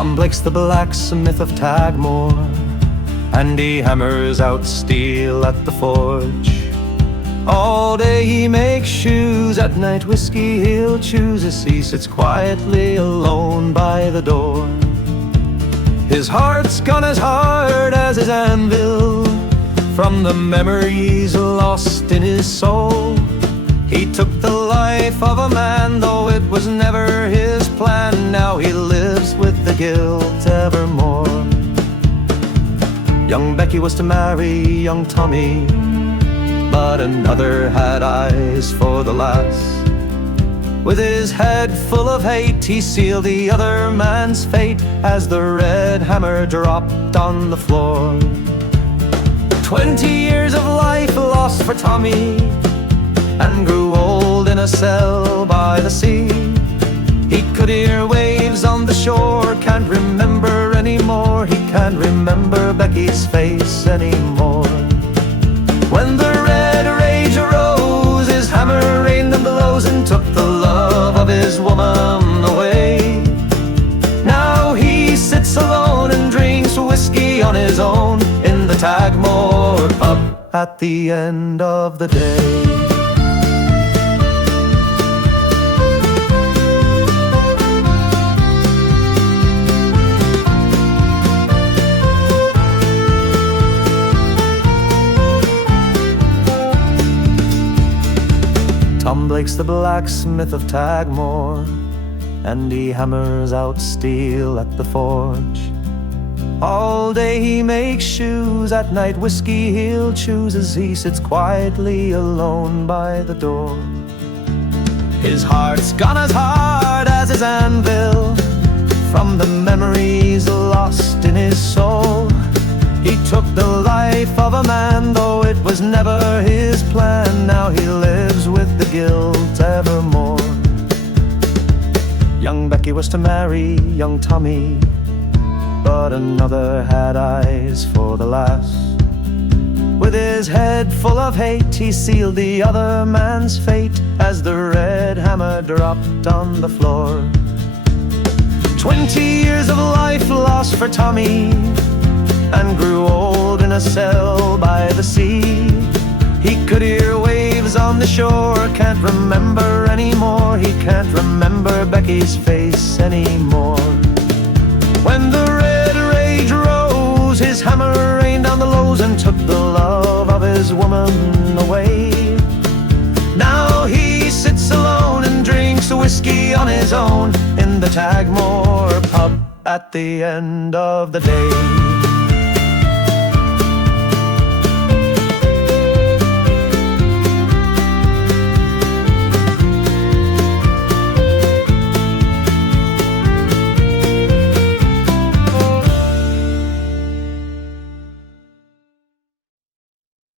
Tom Blake's the blacksmith of Taghmore, and he hammers out steel at the forge. All day he makes shoes, at night whiskey he'll choose, as he sits quietly alone by the door. His heart's gone as hard as his anvil, from the memories lost in his soul. He took the life of a man, though it was never his plan. Now he lives with the guilt evermore. Young Becky was to marry young Tommy, but another had eyes for the lass. With his head full of hate, he sealed the other man's fate as the red hammer dropped on the floor. 20 years of life lost for Tommy, and grew old in a cell by the sea. He could hear waves on the shore, can't remember anymore. He can't remember Becky's face anymore. When the red rage arose, his hammer rained the blows and took the love of his woman away. Now he sits alone and drinks whiskey on his own in the Taghmore pub at the end of the day. Tom Blake's the blacksmith of Taghmore, and he hammers out steel at the forge. All day he makes shoes, at night whiskey he'll choose, as he sits quietly alone by the door. His heart's gone as hard as his anvil, from the memories lost in his soul. He took the life of a man, though it was never his plan. Now he lives with the guilt evermore. Young Becky was to marry young Tommy, but another had eyes for the lass. With his head full of hate, he sealed the other man's fate as the red hammer dropped on the floor. 20 years of life lost for Tommy, and grew old in a cell by the sea. He could hear waves on the shore, can't remember anymore. He can't remember Becky's face anymore. When the red rage rose, his hammer rained on the lows and took the love of his woman away. Now he sits alone and drinks whiskey on his own in the Taghmore pub at the end of the day.